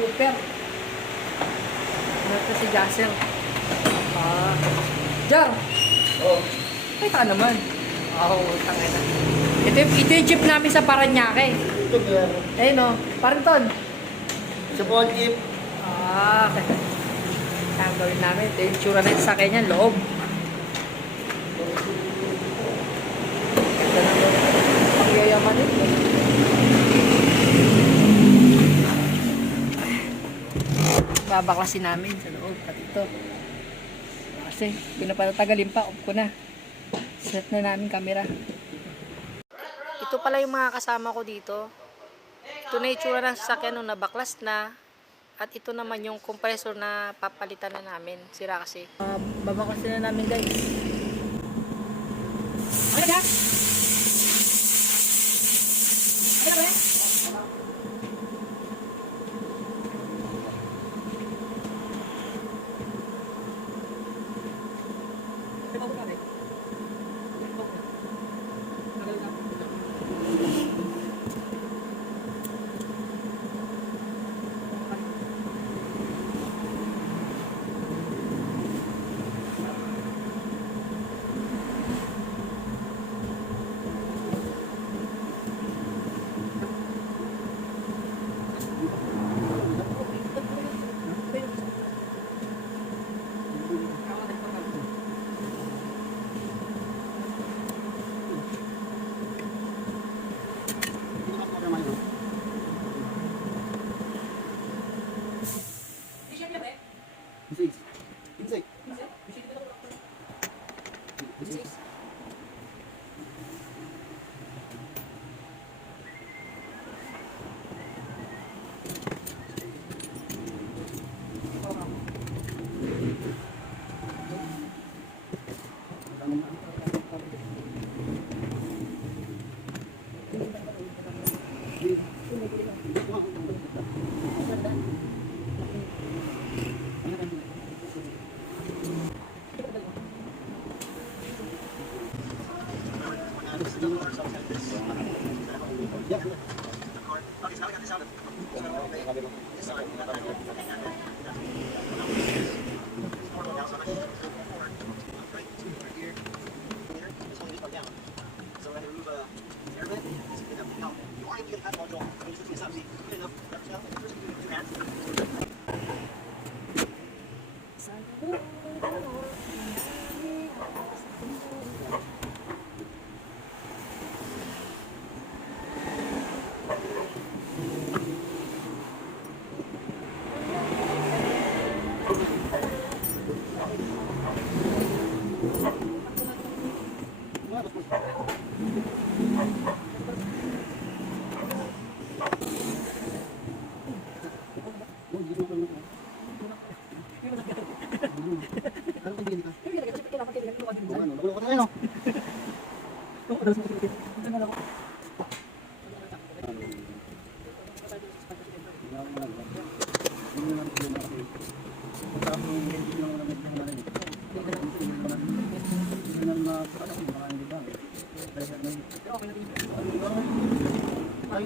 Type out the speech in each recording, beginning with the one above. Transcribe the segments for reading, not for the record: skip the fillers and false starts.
Cooper. Ito si Jassel. Jar! Oo. Ay, ka naman. Tangay na. Ito yung jeep namin sa Paranaque. Ito kaya. Ayun o, parang ton. Sa po ang jeep. Okay. Ang gawin namin, ito yung tsura na sa kanya, loob. Ganda na pagyayaman ito. Babaklasin namin sa loob, pati ito. Kasi, pinapatagalin pa, off ko na. Set na namin camera. Ito pala yung mga kasama ko dito. Ito na yung tsura ng sasakyan nung nabaklas na. At ito naman yung compressor na papalitan na namin. Sira kasi. Babaklasin na namin guys. Ano ka? Ano ka?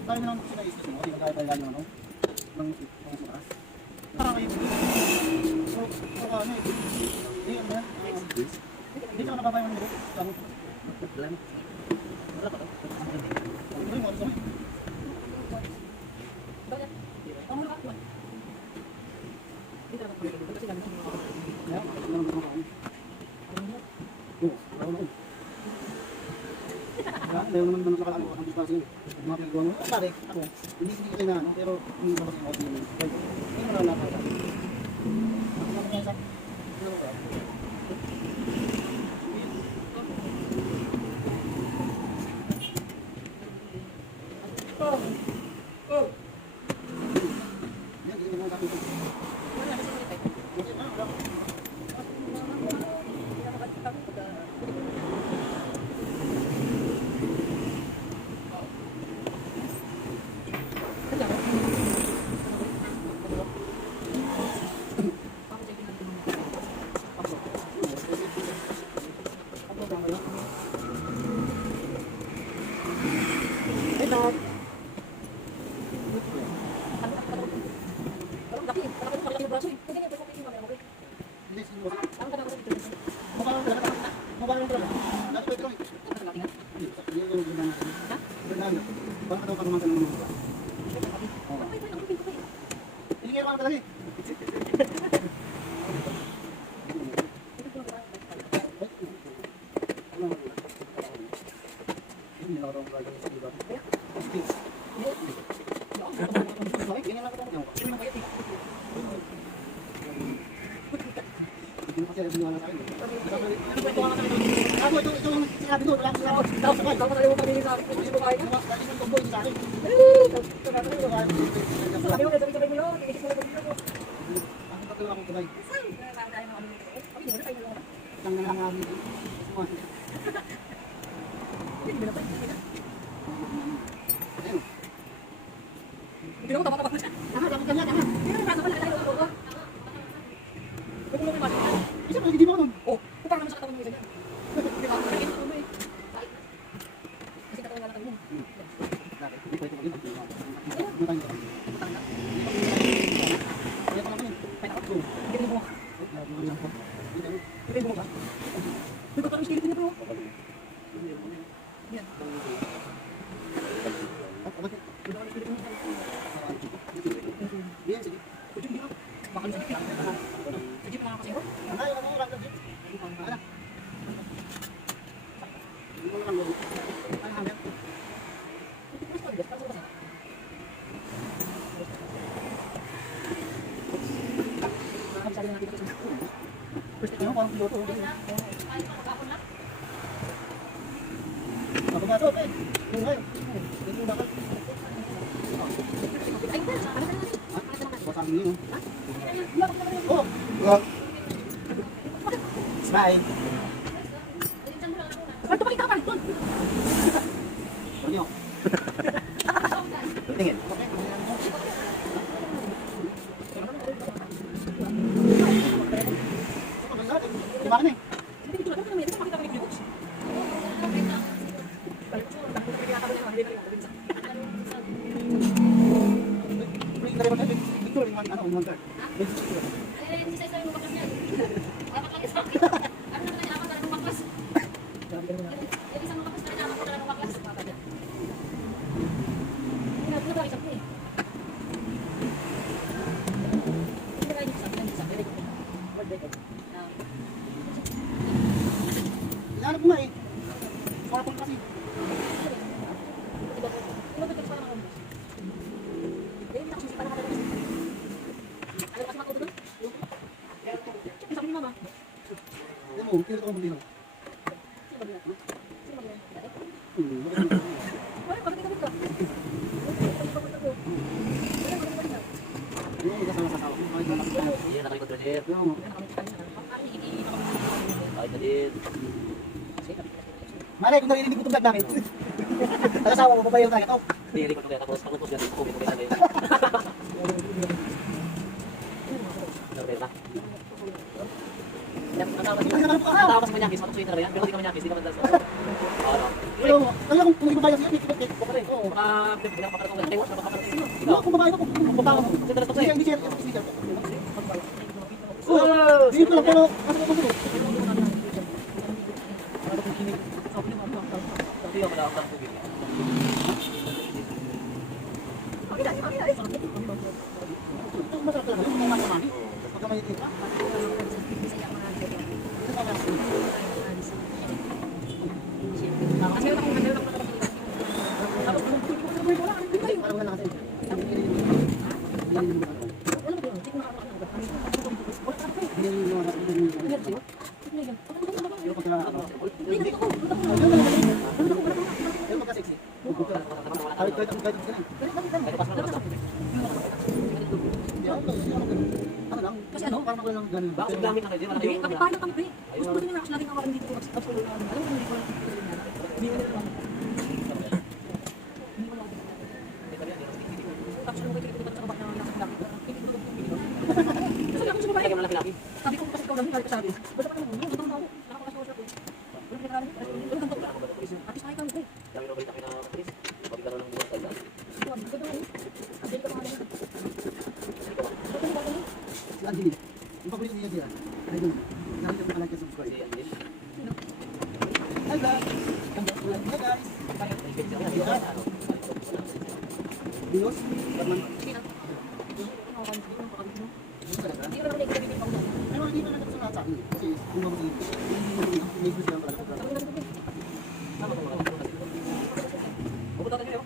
Tayo na lang sila isip mo, hindi kaya tayo ng sukas. Parang kayo. So, ano eh. Hindi, ano yan? Hindi ka nababayan ng nito. Ano? Wala pa to? Ano yung oras mo? Ayaw naman naman nakakalo ang dispensing. Mga pinagawa mo. Pare, ako, hindi ko kailangan, pero hindi ko kasi ako din. Hindi mo na nakakala. Ako naman kaya sa... Ano ka? Yan, hindi mo nakakita. Mukha lang talaga. Mukha lang talaga. Lagi ko ito. Yung ganda natin. Ganda natin. Parang katawa ka naman ka naman. Hindi nga naman talaga eh. Bye. Tingin. Bakit eh? Inaanap ko nga eh. Swarapon kasi. Alam mo, pinito ko ang bundino. Yung kasama sa tao. Iya, nakalikod ko din. Yung Ay, ka din. malay kung narinig ko itong vlog namin. Nag-asawa ko, babayaw tayo to. Hindi, record ko kaya tapos pag-post yan, comment ko kaya natin. Narbenta. Tatawa sa manyakis, matong sweater na yan. Pero hindi ka manyakis, hindi ka mandas. Ano? Pero, kaya kung ibabayaw siya, may Ko pa rin. Oo, baka pinapakarating ko. Ay, wala napakarating. Ikaw, kung babae ako, kung babae ako. Kasi talaga to Hindi eh. siya, hindi siya. Hindi ko lang, pero kasi ko susunod. Hindi ako wala akong tubig. Masarap talaga, yung mga mami. Pagka may itin. Parang wala kasi. Kasi ano? Parang wala lang ganun. Baka sa gamit lang kayo, wala Hindi, kayong kapit bahay lang kami, pre. Gusto ko din nga ako laging kawalan dito. Alam mo kung hindi ko lang. Hindi ko lang. Tapos ano ko ito sa kabak na nasa laki. Kasi ako sa babae. Lagyan mo lang laki-laki. Sabi ko kasi ikaw lang, galit ka sa akin. Basta pa naman, gusto ko ako. Nakakasama siya ko. Wala ka na. Wala kang tawag. At isa kayo, pre. Dami na balita kayo na polis. Pagkakaroon ng buwan sa ilan. Hindi ka pa nga. Si Angeline. Yung paborito niya siya. Ay, doon. nakalike at subscribe. Si Angel. Hi vlog! Hi guys! Dinos? Batman? Pero hindi na nagkakasal lahat sa akin. Kasi kung ba kasi may gusto lang talaga. Pupunta tayo.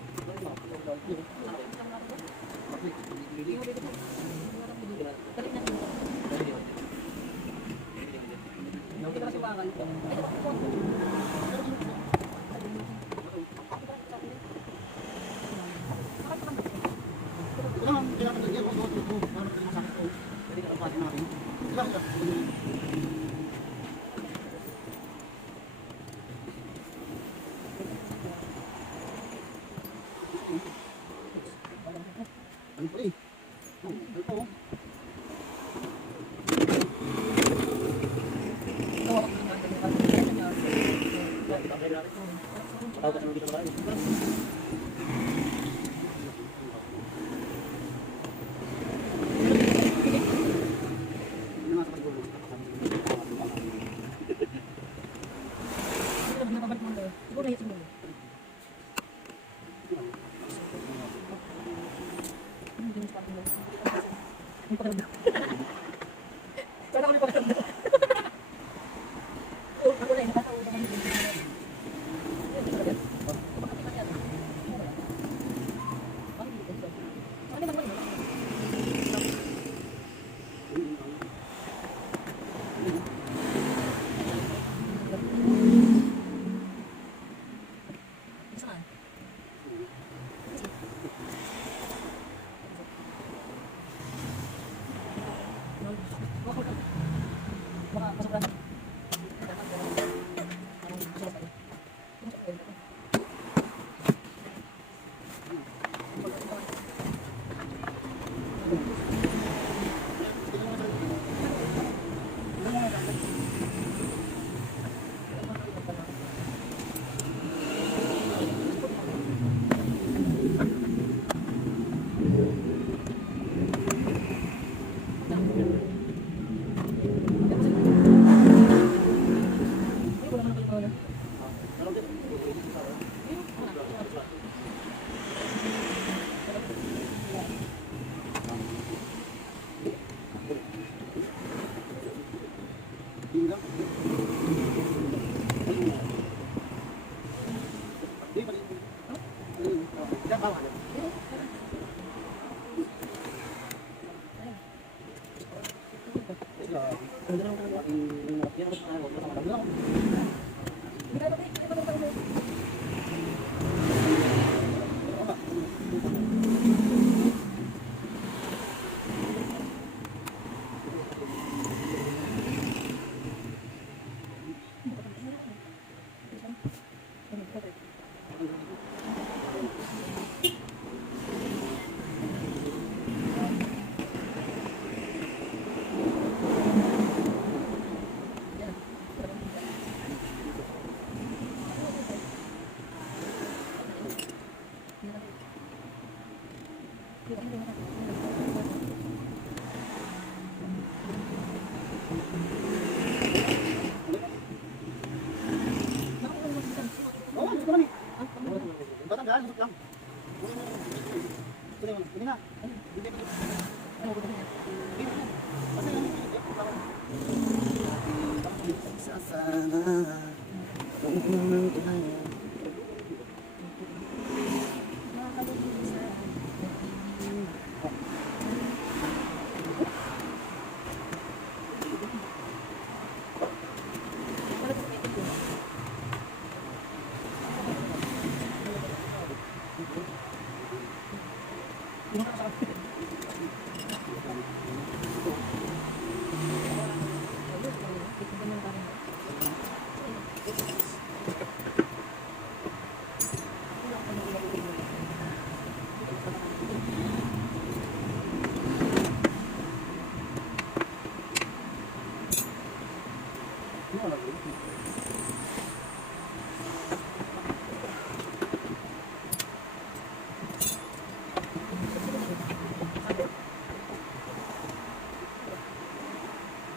Kailangan talaga kung doon ito. Para talaga sa akin ito. Pwede ka lang natin. Diba? Ano pa eh? Ito. Tawag ka naman dito ba? Nasa siguro. Tinggal. Di ba? Diyan ba? Oo, gusto ko lang eh. Batanggal, gusto lang. Hindi na. Sana kung naman tayo.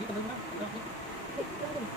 Dito ba?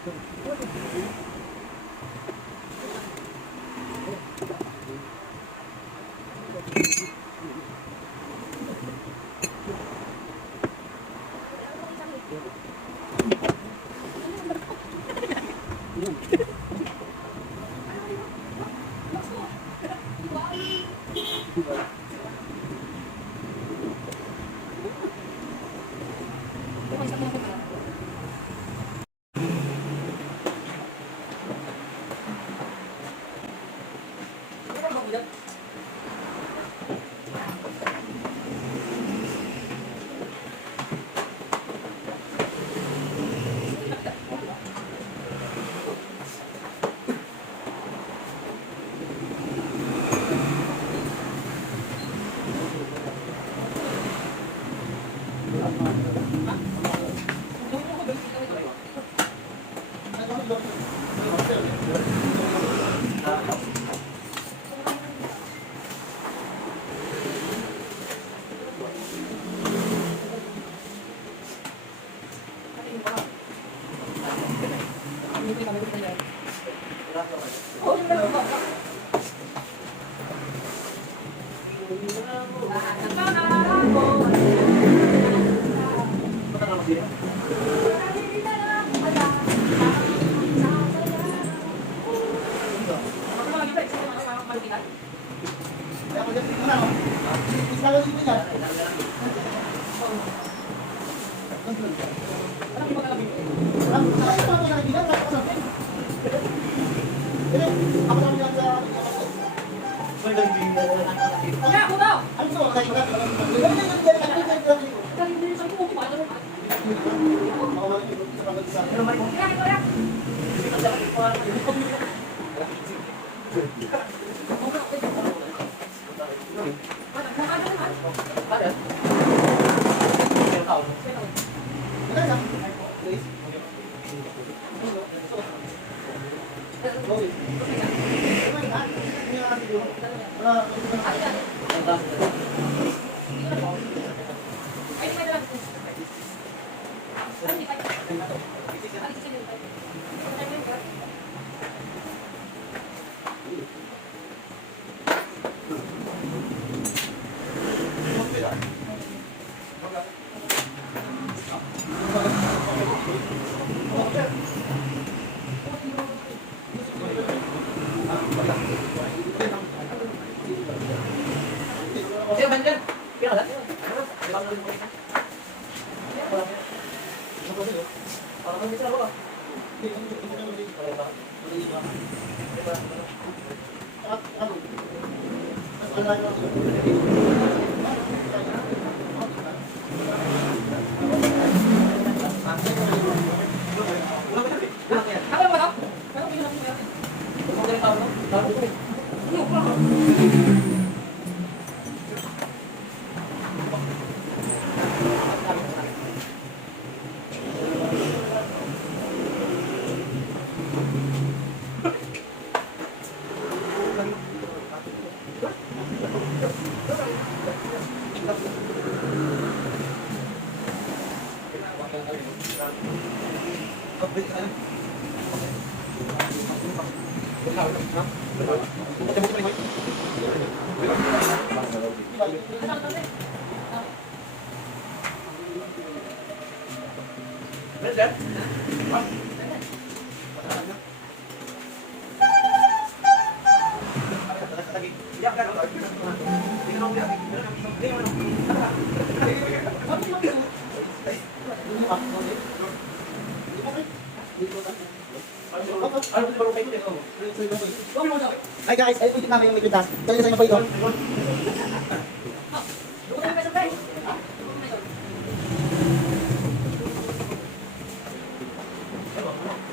Hi guys, ay ulit namin yung may pintas. Kaya sa inyo po ito.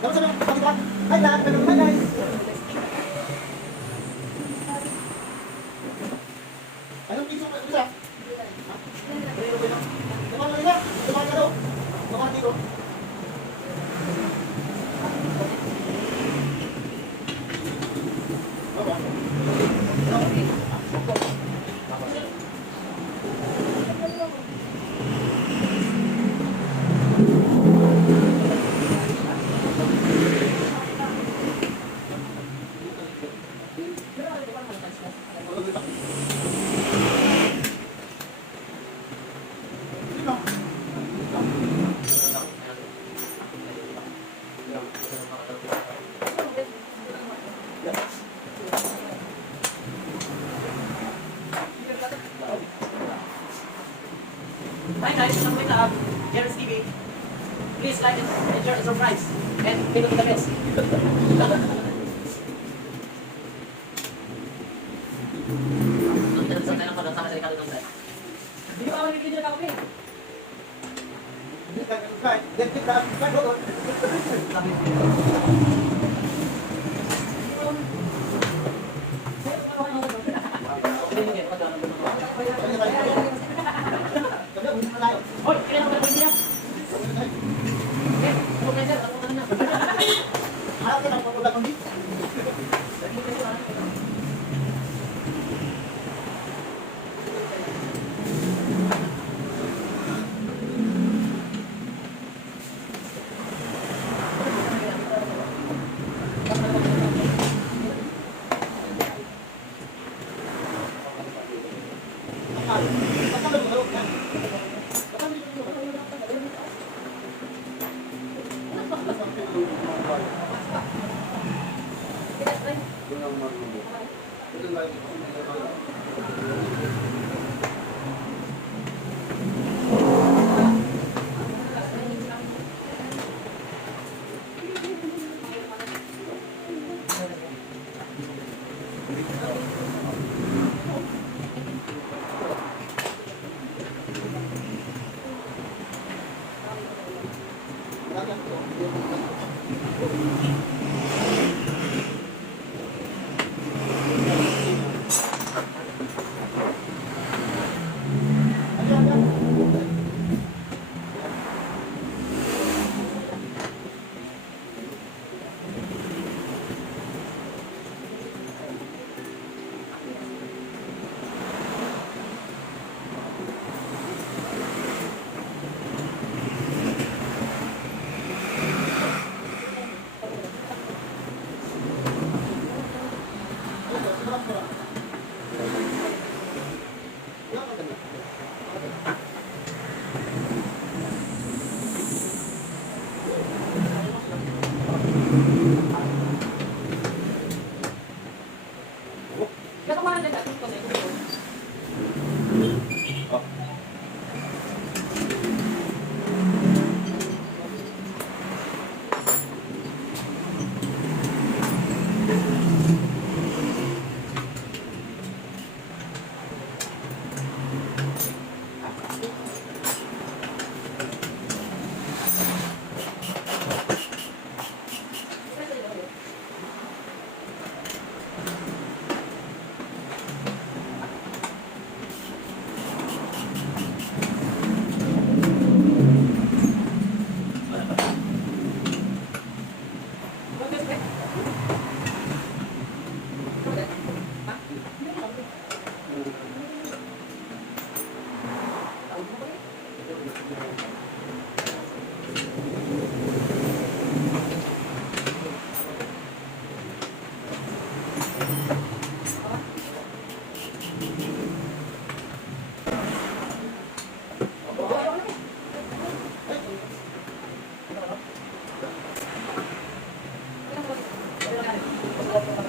Dapat sabi, pakita. Hi lahat, welcome hi guys. Anong piso mo isa? Tumakan na nila. Tumakan na daw. Tumakan dito. Hi guys, welcome to Jerry's TV. Please like and share and subscribe. And hit the best. Ang dyan sa kailang pala, sama sa Ricardo Tonday. Hindi ko ako nag-video na kape. Then keep the subscribe button. Hoy, kailan ko na niya? Eh, okay sir, ako na. Ayaw ka lang papunta kong dito.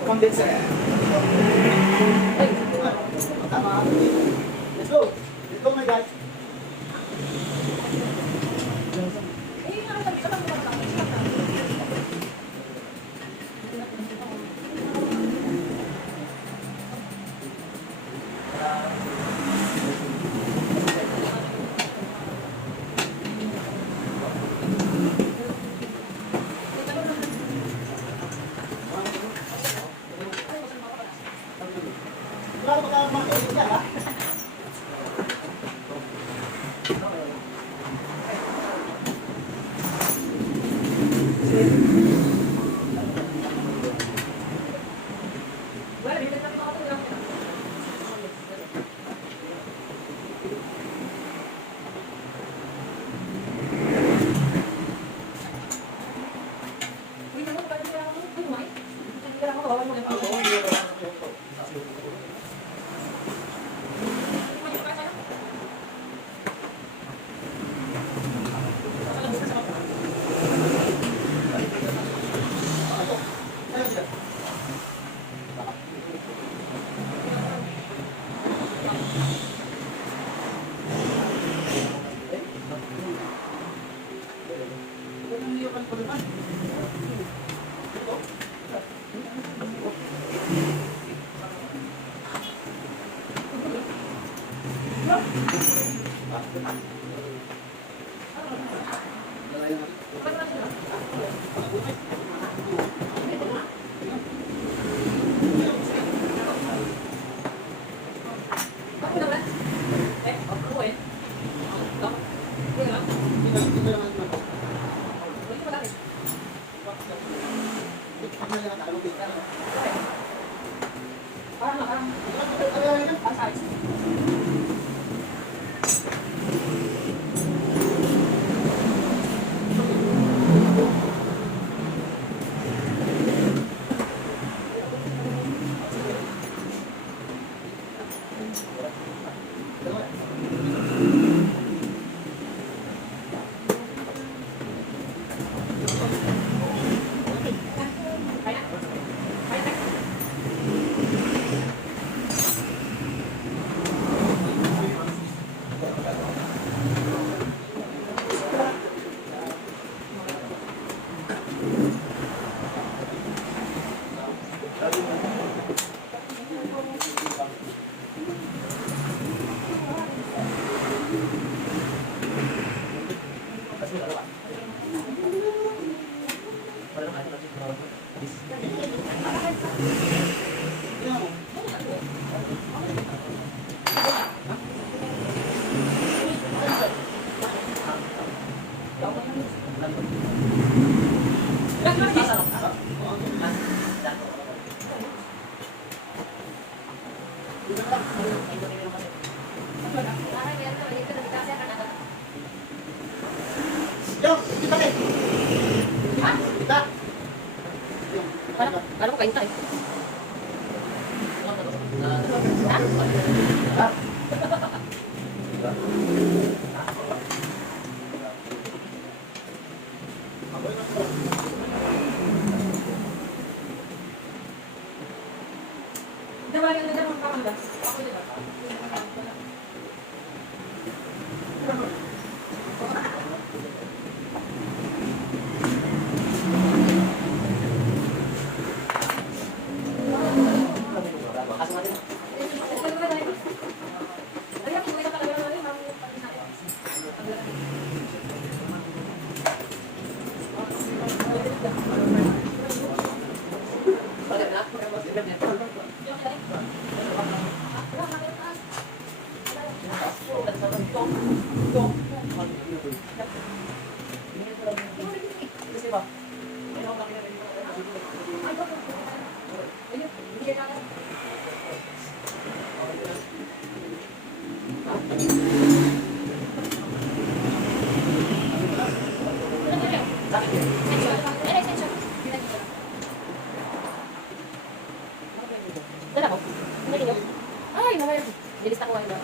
Condenser. Tama. Let's go. Let's go, my guys. Wala ka baka makikita, ha? Parang size. Kala ko kain tayo. Ay, naman. Nilista ko ngayon.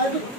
Sabi